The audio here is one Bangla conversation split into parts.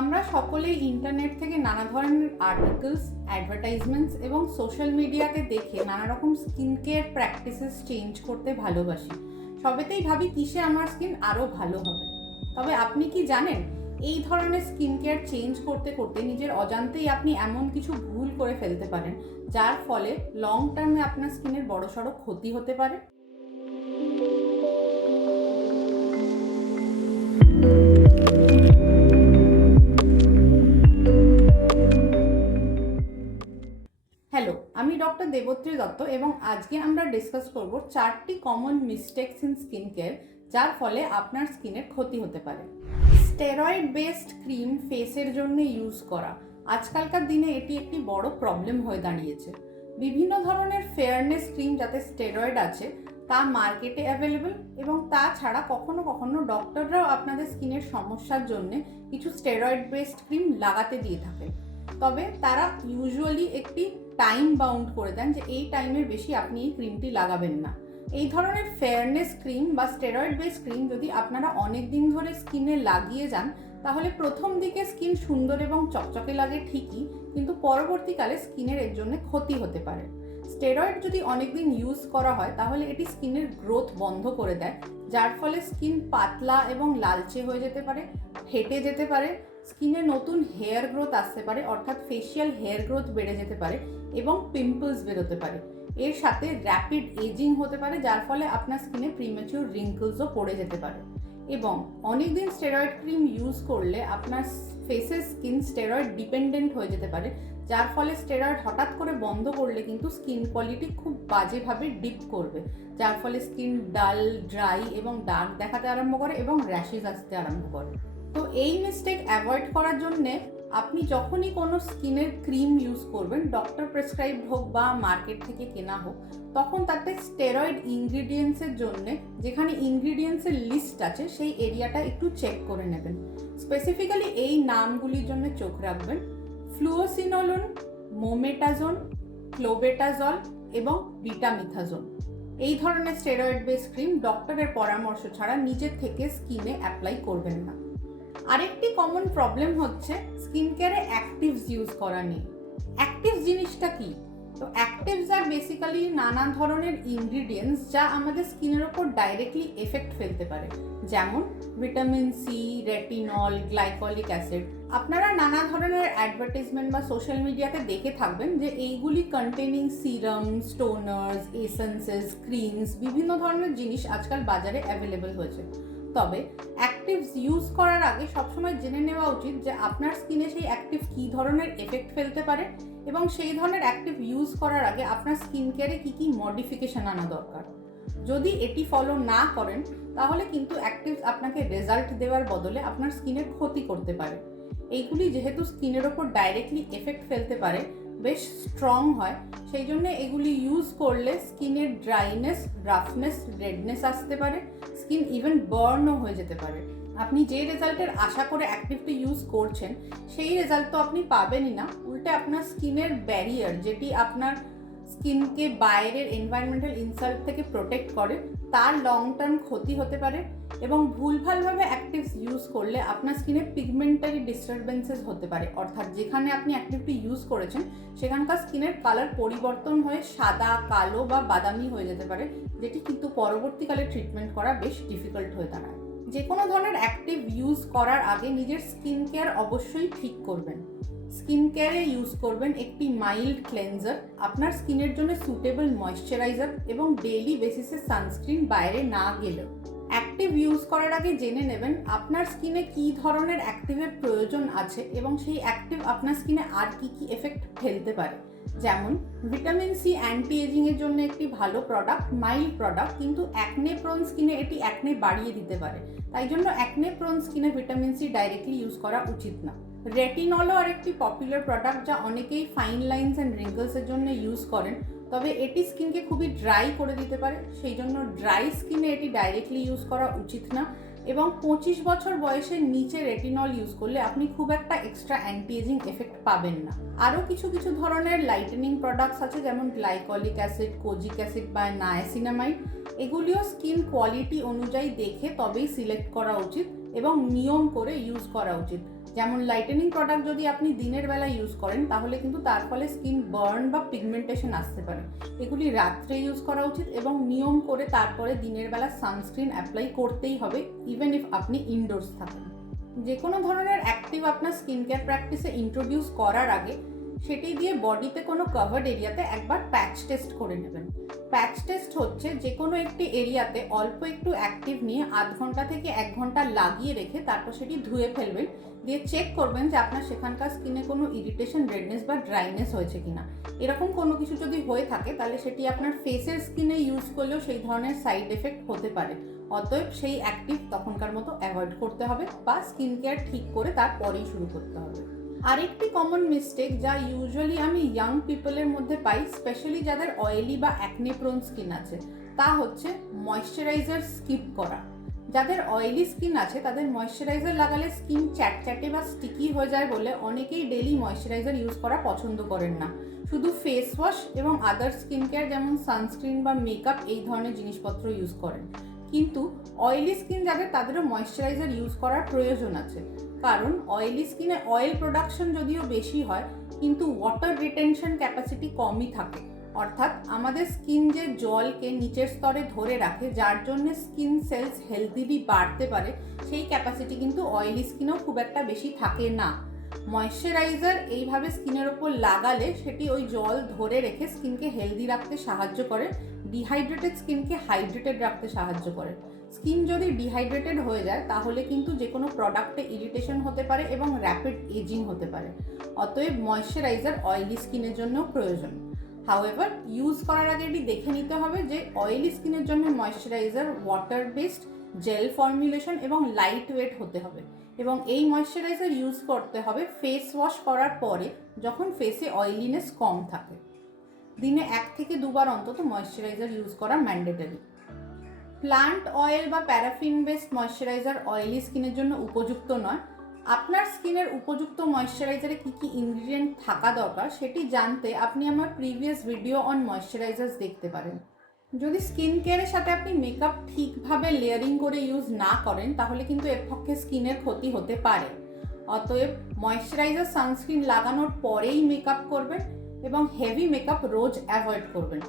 আমরা সকলেই ইন্টারনেট থেকে নানা ধরনের আর্টিকেলস, অ্যাডভার্টাইজমেন্টস এবং সোশ্যাল মিডিয়াতে দেখে নানা রকম স্কিন কেয়ার প্র্যাকটিসেস চেঞ্জ করতে ভালোবাসি। সবেতেই ভাবি কিসে আমার স্কিন আরও ভালো হবে। তবে আপনি কি জানেন, এই ধরনের স্কিন কেয়ার চেঞ্জ করতে করতে নিজের অজান্তেই আপনি এমন কিছু ভুল করে ফেলতে পারেন যার ফলে লং টার্মে আপনার স্কিনের বড়সড় ক্ষতি হতে পারে। হ্যালো, আমি ডক্টর দেবত্রী দত্ত এবং আজকে আমরা ডিসকাস করব 4টি common mistakes in skin care যার ফলে আপনার স্কিনের ক্ষতি হতে পারে। স্টেরয়েড বেসড ক্রিম ফেসের জন্য ইউজ করা আজকালকার দিনে এটি একটি বড় প্রবলেম হয়ে দাঁড়িয়েছে। বিভিন্ন ধরনের ফেয়ারনেস ক্রিম যাতে স্টেরয়েড আছে তা মার্কেটে অ্যাভেলেবল, এবং তাছাড়া কখনো কখনো ডক্টররাও আপনাদের স্কিনের সমস্যার জন্য কিছু স্টেরয়েড বেসড ক্রিম লাগাতে দিয়ে থাকেন। তবে তারা ইউজুয়ালি একটি টাইম বাউন্ড করে দেন যে এই টাইমের বেশি আপনি এই ক্রিমটি লাগাবেন না। এই ধরনের ফেয়ারনেস ক্রিম বা স্টেরয়েড বেস ক্রিম যদি আপনারা অনেক দিন ধরে স্কিনে লাগিয়ে যান তাহলে প্রথম দিকে স্কিন সুন্দর এবং চকচকে লাগে ঠিকই, কিন্তু পরবর্তীকালে স্কিনের এর জন্য ক্ষতি হতে পারে। স্টেরয়েড যদি অনেকদিন ইউজ করা হয় তাহলে এটি স্কিনের গ্রোথ বন্ধ করে দেয়, যার ফলে স্কিন পাতলা এবং লালচে হয়ে যেতে পারে, ফেটে যেতে পারে, স্কিনে নতুন হেয়ার গ্রোথ আসতে পারে, অর্থাৎ ফেশিয়াল হেয়ার গ্রোথ বেড়ে যেতে পারে এবং পিম্পলস বেরোতে পারে। এর সাথে র্যাপিড এজিং হতে পারে, যার ফলে আপনার স্কিনে প্রিম্যাচিউর রিঙ্কলসও পড়ে যেতে পারে। এবং অনেকদিন স্টেরয়েড ক্রিম ইউজ করলে আপনার ফেসের স্কিন স্টেরয়েড ডিপেন্ডেন্ট হয়ে যেতে পারে, যার ফলে স্টেরয়েড হঠাৎ করে বন্ধ করলে কিন্তু স্কিন কোয়ালিটি খুব বাজেভাবে ডিপ করবে, যার ফলে স্কিন ডাল, ড্রাই এবং ডার্ক দেখাতে আরম্ভ করে এবং র্যাশেস আসতে আরম্ভ করে। তো এই মিস্টেক অ্যাভয়েড করার জন্যে আপনি যখনই কোনো স্কিনের ক্রিম ইউজ করবেন, ডক্টর প্রেসক্রাইবড হোক বা মার্কেট থেকে কেনা হোক, তখন তাতে স্টেরয়েড ইনগ্রিডিয়েন্টসের জন্য যেখানে ইনগ্রিডিয়েন্টসের লিস্ট আছে সেই এরিয়াটা একটু চেক করে নেবেন। স্পেসিফিক্যালি এই নামগুলির জন্য চোখ রাখবেন: ফ্লুওসিনোলোন, মোমেটাজোন, ক্লোবেটাজল এবং বিটামিথাজোন। এই ধরনের স্টেরয়েড বেস ক্রিম ডক্টরের পরামর্শ ছাড়া নিজের থেকে স্কিনে অ্যাপ্লাই করবেন না। আরেকটি কমন প্রবলেম হচ্ছে স্কিন কেয়ারে অ্যাক্টিভস ইউজ করা নিয়ে। অ্যাক্টিভস জিনিসটা কি? তো অ্যাক্টিভস আর বেসিক্যালি নানা ধরনের ইনগ্রিডিয়েন্টস যা আমাদের স্কিনের ওপর ডাইরেক্টলি এফেক্ট ফেলতে পারে, যেমন vitamin C, retinol, glycolic acid. আপনারা নানা ধরনের অ্যাডভার্টাইজমেন্ট বা সোশ্যাল মিডিয়াতে দেখে থাকবেন যে এইগুলি কন্টেনিং সিরামস, টোনার্স, এসেন্সেস, ক্রিমস, বিভিন্ন ধরনের জিনিস আজকাল বাজারে অ্যাভেলেবেল হয়েছে। তবে অ্যাক্টিভস ইউজ করার আগে সবসময় জেনে নেওয়া উচিত যে আপনার স্কিনে সেই অ্যাক্টিভ কী ধরনের এফেক্ট ফেলতে পারে এবং সেই ধরনের অ্যাক্টিভ ইউজ করার আগে আপনার স্কিন কেয়ারে কী কী মডিফিকেশন আনা দরকার। যদি এটি ফলো না করেন তাহলে কিন্তু অ্যাক্টিভস আপনাকে রেজাল্ট দেওয়ার বদলে আপনার স্কিনের ক্ষতি করতে পারে। এইগুলি যেহেতু স্কিনের ওপর ডাইরেক্টলি এফেক্ট ফেলতে পারে, বেশ স্ট্রং হয়, সেই জন্য এগুলি ইউজ করলে স্কিনের ড্রাইনেস, রাফনেস, রেডনেস আসতে পারে, স্কিন ইভেন বার্নও হয়ে যেতে পারে। আপনি যে রেজাল্টের আশা করে অ্যাক্টিভটি ইউজ করছেন সেই রেজাল্ট তো আপনি পাবেনই না, উল্টে আপনার স্কিনের ব্যারিয়ার, যেটি আপনার স্কিনকে বাইরের এনভায়রনমেন্টাল ইনসাল্ট থেকে প্রোটেক্ট করে, তার লং টার্ম ক্ষতি হতে পারে। এবং ভুলভালভাবে অ্যাক্টিভস ইউজ করলে আপনার স্কিনে পিগমেন্টারি ডিস্টারবেন্সেস হতে পারে, অর্থাৎ যেখানে আপনি অ্যাক্টিভটি ইউজ করেছেন সেখানকার স্কিনের কালার পরিবর্তন হয়ে সাদা, কালো বা বাদামি হয়ে যেতে পারে, যেটি কিন্তু পরবর্তীকালে ট্রিটমেন্ট করা বেশ ডিফিকাল্ট হয়ে দাঁড়ায়। যে কোনো ধরনের অ্যাক্টিভ ইউজ করার আগে নিজের স্কিন কেয়ার অবশ্যই ঠিক করবেন। স্কিন কেয়ারে ইউজ করবেন একটি মাইল্ড ক্লেনজার, আপনার স্কিনের জন্য সুটেবল ময়েশ্চারাইজার এবং ডেইলি বেসিসে সানস্ক্রিন বাইরে না গেলেও। অ্যাক্টিভ ইউজ করার আগে জেনে নেবেন আপনার স্কিনে কী ধরনের অ্যাক্টিভের প্রয়োজন আছে এবং সেই অ্যাক্টিভ আপনার স্কিনে আর কী কী এফেক্ট ফেলতে পারে। যেমন ভিটামিন সি অ্যান্টি এজিংয়ের জন্য একটি ভালো প্রোডাক্ট, মাইল্ড প্রোডাক্ট, কিন্তু অ্যাকনে প্রোন স্কিনে এটি অ্যাকনে বাড়িয়ে দিতে পারে, তাই জন্য অ্যাকনে প্রোন স্কিনে ভিটামিন সি ডাইরেক্টলি ইউজ করা উচিত না। রেটিনলও আরেকটি পপুলার প্রোডাক্ট যা অনেকেই ফাইন লাইন্স অ্যান্ড রিঙ্কলসের জন্য ইউজ করেন, তবে এটি স্কিনকে খুবই ড্রাই করে দিতে পারে, সেই জন্য ড্রাই স্কিনে এটি ডাইরেক্টলি ইউজ করা উচিত না। এবং 25 বছর বয়সের নিচে রেটিনল ইউজ করলে আপনি খুব একটা এক্সট্রা অ্যান্টি এজিং এফেক্ট পাবেন না। আরও কিছু ধরনের লাইটেনিং প্রোডাক্টস আছে, যেমন গ্লাইকলিক অ্যাসিড, কোজিক অ্যাসিড বা নায়াসিনামাইড। এগুলিও স্কিন কোয়ালিটি অনুযায়ী দেখে তবেই সিলেক্ট করা উচিত এবং নিয়ম করে ইউজ করা উচিত। যেমন লাইটেনিং প্রোডাক্ট যদি আপনি দিনের বেলা ইউজ করেন তাহলে কিন্তু তার ফলে স্কিন বার্ন বা পিগমেন্টেশন আসতে পারে। এগুলি রাত্রে ইউজ করা উচিত এবং নিয়ম করে তারপরে দিনের বেলা সানস্ক্রিন অ্যাপ্লাই করতেই হবে, ইভেন ইফ আপনি ইনডোরস থাকেন। যে কোনো ধরনের অ্যাক্টিভ আপনার স্কিন কেয়ার প্র্যাকটিসে ইন্ট্রোডিউস করার আগে সেটি দিয়ে বডিতে কোনো কভার্ড এরিয়াতে একবার প্যাচ টেস্ট করে নেবেন। প্যাচ টেস্ট হচ্ছে যে কোনো একটি এরিয়াতে অল্প একটু অ্যাক্টিভ নিয়ে আধ ঘন্টা থেকে 1 ঘন্টা লাগিয়ে রেখে তারপর সেটি ধুয়ে ফেলবেন, দিয়ে চেক করবেন যে আপনার সেখানকার স্কিনে কোনো ইরিটেশন, রেডনেস বা ড্রাইনেস হয়েছে কিনা। এরকম কোনো কিছু যদি হয়ে থাকে তাহলে সেটি আপনার ফেসের স্কিনে ইউজ করলেও সেই ধরনের সাইড এফেক্ট হতে পারে। অতএব সেই অ্যাক্টিভ তখনকার মতো অ্যাভয়েড করতে হবে বা স্কিন কেয়ার ঠিক করে তারপরেই শুরু করতে হবে। আরেকটি কমন মিস্টেক যা ইউজুয়ালি আমি ইয়াং পিপলের মধ্যে পাই, স্পেশালি যাদের অয়েলি বা অ্যাকনে প্রোন স্কিন আছে, তা হচ্ছে ময়শ্চারাইজার স্কিপ করা। যাদের অয়েলি স্কিন আছে তাদের ময়শ্চারাইজার লাগালে স্কিন চ্যাটচ্যাটে বা স্টিকি হয়ে যায় বলে অনেকেই ডেলি ময়শ্চারাইজার ইউজ করা পছন্দ করেন না। শুধু ফেস ওয়াশ এবং আদার স্কিন কেয়ার যেমন সানস্ক্রিন বা মেকআপ এই ধরনের জিনিসপত্র ইউজ করেন। কিন্তু অয়েলি স্কিন যাদের তাদেরও ময়শ্চারাইজার ইউজ করার প্রয়োজন আছে, কারণ অয়েলি স্কিনে অয়েল প্রোডাকশন যদিও বেশি হয় কিন্তু ওয়াটার রিটেনশন ক্যাপাসিটি কমই থাকে। অর্থাৎ আমাদের স্কিন যে জলকে নিচের স্তরে ধরে রাখে, যার জন্য স্কিন সেলস হেলদিলি বাড়তে পারে, সেই ক্যাপাসিটি কিন্তু অয়েলি স্কিনেও খুব একটা বেশি থাকে না। ময়শ্চারাইজার এইভাবে স্কিনের ওপর লাগালে সেটি ওই জল ধরে রেখে স্কিনকে হেলদি রাখতে সাহায্য করে, ডিহাইড্রেটেড স্কিনকে হাইড্রেটেড রাখতে সাহায্য করে। স্কিন যদি ডিহাইড্রেটেড হয়ে যায় তাহলে কিন্তু যে কোনো প্রোডাক্টে ইরিটেশন হতে পারে এবং র্যাপিড এজিং হতে পারে। অতএব ময়শ্চারাইজার অয়েলি স্কিনের জন্যও প্রয়োজন। হাউএভার ইউজ করার আগে এটি দেখে নিতে হবে যে অয়েলি স্কিনের জন্য moisturiser water based, gel formulation এবং লাইট ওয়েট হতে হবে, এবং এই ময়শ্চারাইজার ইউজ করতে হবে ফেস ওয়াশ করার পরে যখন ফেসে অয়েলিনেস কম থাকে। দিনে 1 থেকে 2 বার অন্তত ময়শ্চারাইজার ইউজ করা ম্যান্ডেটরি। প্লান্ট অয়েল বা প্যারাফিন বেসড ময়শ্চারাইজার অয়েলি স্কিনের জন্য উপযুক্ত নয়। আপনার স্কিনের উপযুক্ত ময়শ্চারাইজারে কী কী ইনগ্রিডিয়েন্ট থাকা দরকার সেটি জানতে আপনি আমার প্রিভিয়াস ভিডিও অন ময়শ্চারাইজার্স দেখতে পারেন। যদি স্কিন কেয়ারের সাথে আপনি মেকআপ ঠিকভাবে লেয়ারিং করে ইউজ না করেন তাহলে কিন্তু এর পক্ষে স্কিনের ক্ষতি হতে পারে। অতএব ময়শ্চারাইজার, সানস্ক্রিন লাগানোর পরেই মেকআপ করবেন এবং হেভি মেকআপ রোজ অ্যাভয়েড করবেন।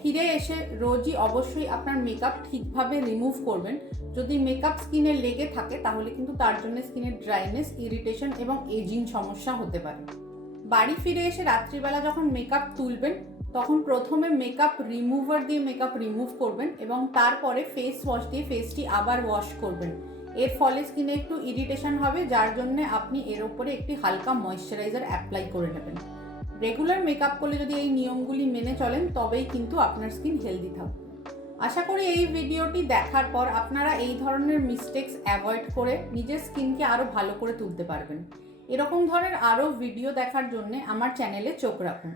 ফিরে এসে রোজই অবশ্যই আপনার মেকআপ ঠিকভাবে রিমুভ করবেন। যদি মেকআপ স্কিনে লেগে থাকে তাহলে কিন্তু তার জন্য স্কিনের ড্রাইনেস, ইরিটেশন এবং এজিং সমস্যা হতে পারে। বাড়ি ফিরে এসে রাত্রিবেলা যখন মেকআপ তুলবেন তখন প্রথমে মেকআপ রিমুভার দিয়ে মেকআপ রিমুভ করবেন এবং তারপরে ফেস ওয়াশ দিয়ে ফেসটি আবার ওয়াশ করবেন। এর ফলে স্কিনে একটু ইরিটেশন হবে, যার জন্য আপনি এর উপরে একটি হালকা ময়শ্চারাইজার অ্যাপ্লাই করে নেবেন। রেগুলার মেকআপ করলে যদি এই নিয়মগুলি মেনে চলেন তবেই কিন্তু আপনার স্কিন হেলদি থাকবে। আশা করি এই ভিডিওটি দেখার পর আপনারা এই ধরনের মিস্টেকস অ্যাভয়েড করে নিজের স্কিনকে আরও ভালো করে তুলতে পারবেন। এরকম ধরনের আরও ভিডিও দেখার জন্য আমার চ্যানেলে চোখ রাখুন।